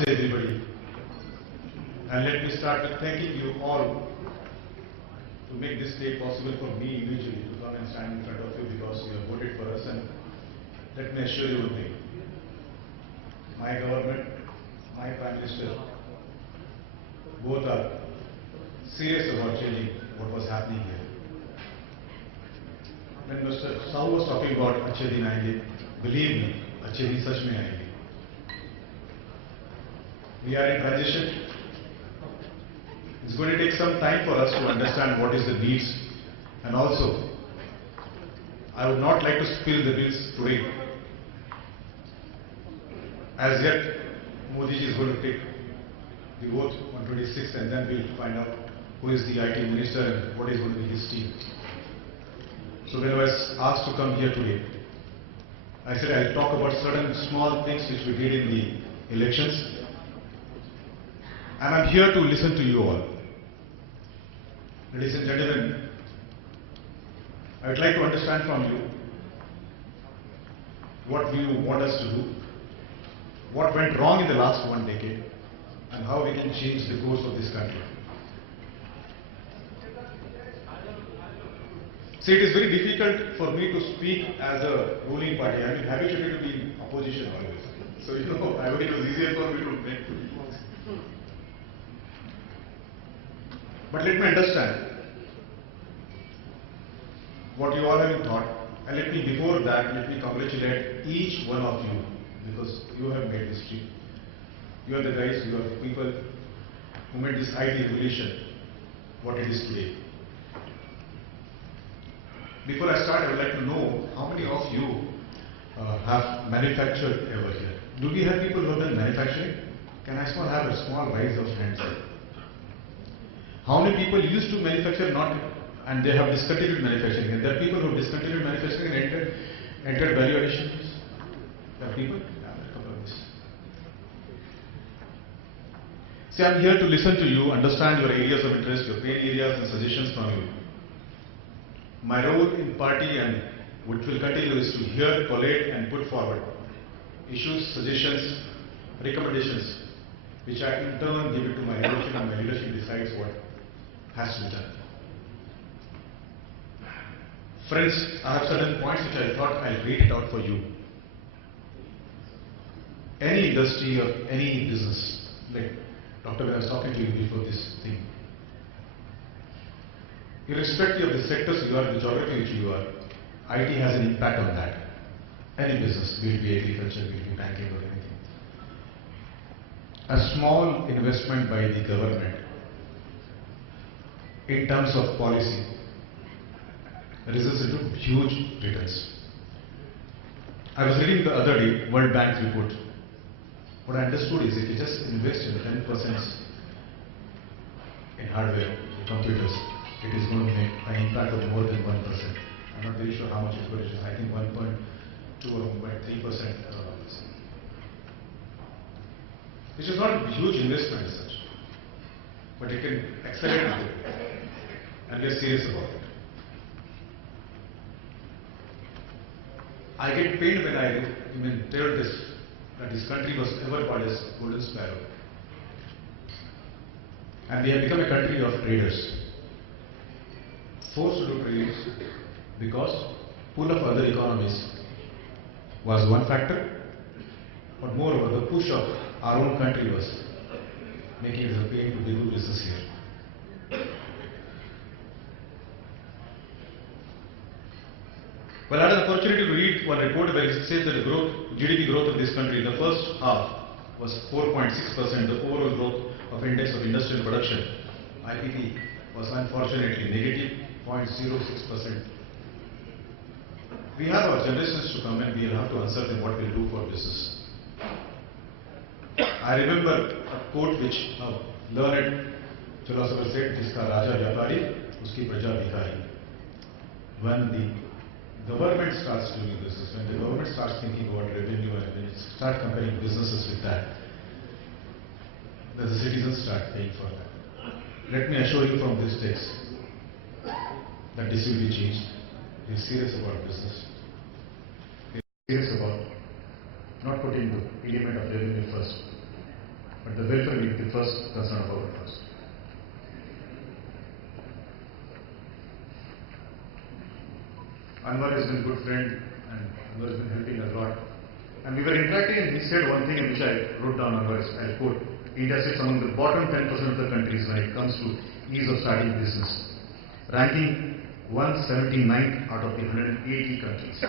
Namaste everybody. And let me start with thanking you all to make this day possible for me individually to come and stand in front of you because you have voted for us. And let me assure you one thing. My government, my Prime Minister, both are serious about changing what was happening here. When Mr. Sahu was talking about Achhe Din Aayenge, believe me, Achhe Din sach mein aayenge. We are in transition. It's going to take some time for us to understand what is the needs, and also I would not like to spill the beans today. As yet, Modi ji is going to take the vote on 26th, and then we'll find out who is the IT minister and what is going to be his team. So when I was asked to come here today, I said I'll talk about certain small things which we did in the elections. And I'm here to listen to you all. Ladies and gentlemen, I would like to understand from you what you want us to do, what went wrong in the last 1 decade, and how we can change the course of this country. See, it is very difficult for me to speak as a ruling party. I mean, habituated to be in opposition always. So, I think it was easier for me to make. But let me understand what you all have in thought, and before that, let me congratulate each one of you, because you have made history. You are the guys, you are the people who made this IT revolution what it is today. Before I start, I would like to know how many of you have manufactured ever here. Do we have people who have done manufacturing? Can I have a small rise of hands? How many people used to manufacture and they have discontinued manufacturing? And there are people who discontinued manufacturing and entered value addition. There are people? Yeah, there are a couple of this. See, I'm here to listen to you, understand your areas of interest, your pain areas and suggestions from you. My role in party and which will continue is to hear, collate and put forward issues, suggestions, recommendations, which I in turn give it to my leadership, and my leadership decides what has to be done. Friends, I have certain points which I thought I'll read it out for you. Any industry or any business, like Dr. when I was talking to you before this thing, irrespective of the sectors you are, the geography which you are, IT has an impact on that. Any business, be it agriculture, be it banking or anything. A small investment by the government in terms of policy results into huge returns. I was reading the other day World Bank's report. What I understood is if you just invest in 10% in hardware, computers, it is going to make an impact of more than 1%. I'm not very sure how much it's going to be. I think 1.2 or 1.3%. Which is not a huge investment as such, but it can accelerate it, and we are serious about it. I get pained when I tell this, that this country was ever called as Golden Sparrow. And we have become a country of traders. Forced to do trades because pull of other economies was one factor, but moreover the push of our own country was making it a pain to do business here. Well, I had an opportunity to read one report where it says that the GDP growth of this country in the first half was 4.6%. The overall growth of index of industrial production, IPP, was unfortunately negative 0.06%. We have our generations to come and we will have to answer them what we'll do for business. I remember a quote which a learned philosopher said, "Jiska Raja Vyapari, uski Praja Bhikari." When the government starts doing business, when the government starts thinking about revenue and when it starts comparing businesses with that, then the citizens start paying for that. Let me assure you from this text that this will be changed. We are serious about business. We are serious about not putting the element of revenue first. will be the first concern of our first. Anwar has been a good friend and Anwar has been helping a lot. And we were interacting and he said one thing which I wrote down, Anwar, I'll quote. India sits among the bottom 10% of the countries when it comes to ease of starting business, ranking 179th out of the 180 countries.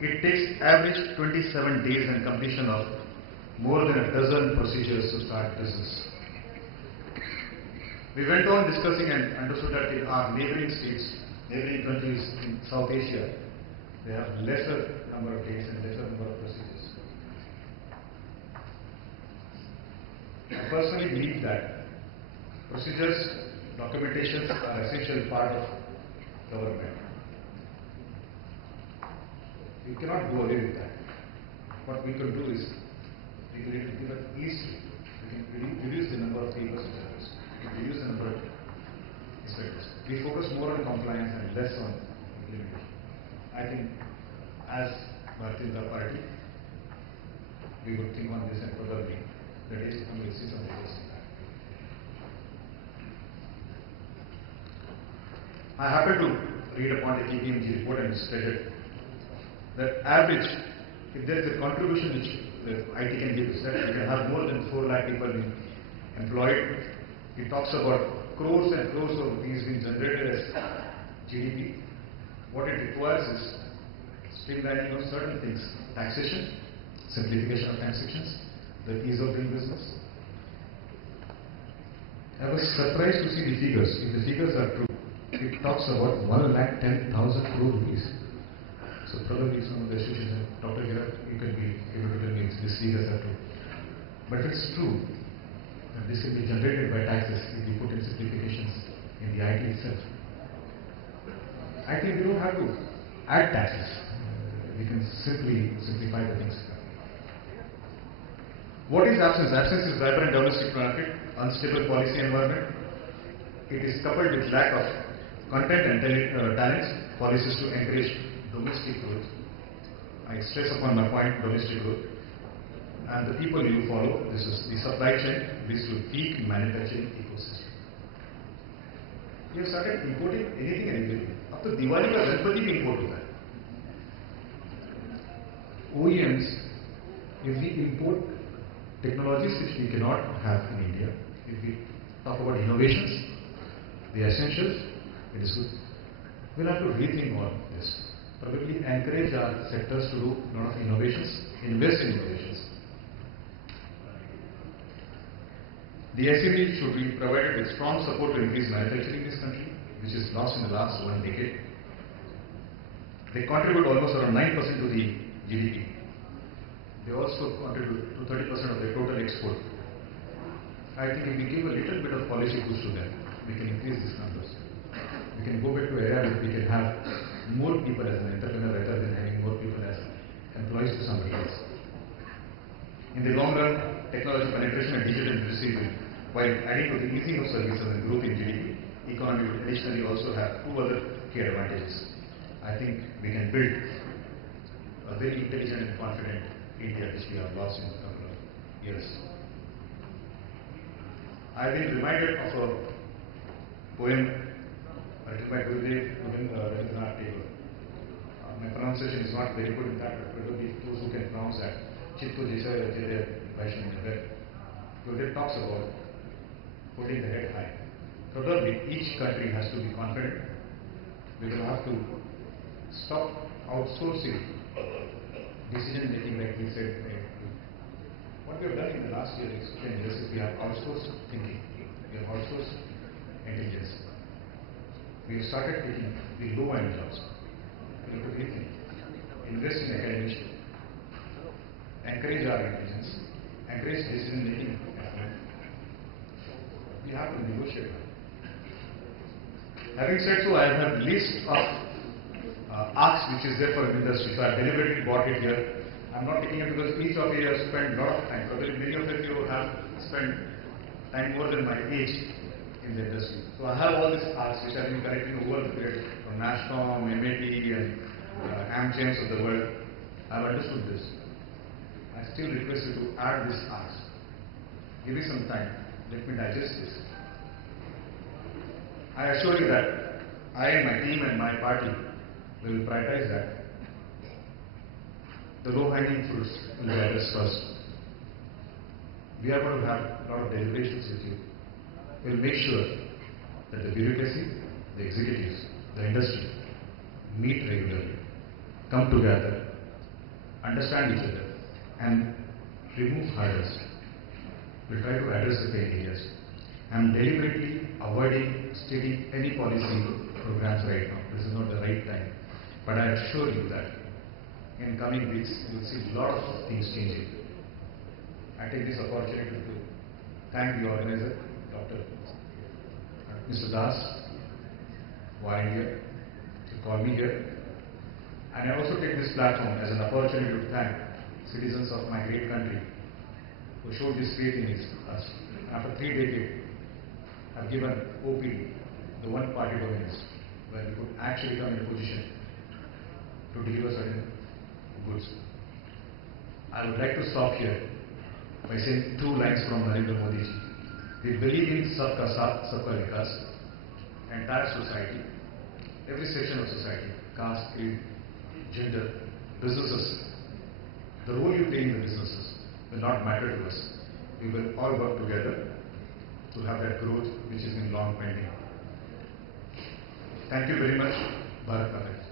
It takes average 27 days and completion of more than a dozen procedures to start business. We went on discussing and understood that in our neighboring states, neighboring countries in South Asia, they have lesser number of days and lesser number of procedures. I personally believe that procedures, documentations are an essential part of government. We cannot go away with that. What we can do is, we can give it easily. We can reduce the number of papers and service. We can reduce the number of inspectors. We focus more on compliance and less on implementation. I think as Bharatiya Janata Party, we would think on this and probably the days to come will see some results in that. I happened to read upon the KPMG report and stated that average, if there is a contribution which the IT can give, that we can have more than 4 lakh people being employed. It talks about crores and crores of rupees being generated as GDP. What it requires is streamlining of certain things, taxation, simplification of taxations, the ease of doing business. I was surprised to see the figures. If the figures are true, it talks about 1,10,000 crore rupees. So probably some of the associations, Dr. Gira, you can be able to tell me if these figures are true. But if it's true, and this will be generated by taxes if we put in simplifications in the IT itself. I think we don't have to add taxes. We can simply simplify the things. What is absence? Absence is vibrant domestic market, unstable policy environment. It is coupled with lack of content and talents, policies to encourage domestic growth. I stress upon my point, domestic growth. And the people you follow, this is the supply chain, leads to weak manufacturing ecosystem. We have started importing anything and everything. Up to Diwali ka Ganpati we import hota hai. OEMs, if we import technologies which we cannot have in India, if we talk about innovations, the essentials, it is good. We'll have to rethink all this. Probably encourage our sectors to do a lot of innovations, invest in innovations. The SME should be provided with strong support to increase manufacturing in this country, which is lost in the last 1 decade. They contribute almost around 9% to the GDP. They also contribute to 30% of the total export. I think if we give a little bit of policy push to them, we can increase these numbers. We can go back to an era where we can have more people as an entrepreneur rather than having more people as employees to somebody else. In the long run, technology penetration and digital literacy will, while adding to the easing of services and growth in GDP, economy will additionally also have 2 other key advantages. I think we can build a very intelligent and confident India which we have lost in a couple of years. I have been reminded of a poem written by Gurudev Rabindranath Tagore. My pronunciation is not very good in that, but probably those who can pronounce that, Chitto Jisa Jaya Vaishnav Nagar. Gurudev talks about putting the head high. Probably each country has to be confident. We will have to stop outsourcing decision making, like we said. What we have done in the last year is 10 years is we have outsourced thinking, we have outsourced intelligence. We have started taking the low-end jobs. We have to rethink, invest in academia, encourage our intelligence, encourage decision making. We have to negotiate. Having said so, I have a list of asks which is there for an industry. So I have deliberately brought it here. I'm not taking it because each of you have spent a lot of time. Probably many of you have spent time more than my age in the industry. So I have all these asks which I have been collecting over the period from NASSCOM, MAT and AmChams of the world. I have understood this. I still request you to add this ask. Give me some time. Let me digest this. I assure you that I and my team and my party will prioritize that. The low-hanging fruits will be addressed first. We are going to have a lot of deliberations with you. We will make sure that the bureaucracy, the executives, the industry meet regularly, come together, understand each other, and remove hurdles. We will try to address the pain areas. I am deliberately avoiding stating any policy programs right now. This is not the right time. But I assure you that in coming weeks, you will see a lot of things changing. I take this opportunity to thank the organizer, Dr. Mr. Das, VARINDIA, to call me here. And I also take this platform as an opportunity to thank citizens of my great country who showed this faith in us. After 3 decades, have given OPD, the one-party dominance, where we could actually come in a position to deliver certain goods. I would like to stop here by saying 2 lines from Narendra Modi ji. We believe in Sabka Saath, Sabka Vikas. Entire society, every section of society, caste, creed, gender, businesses. The role you play in the businesses will not matter to us. We will all work together to have that growth which has been long pending. Thank you very much. Bharat Mata.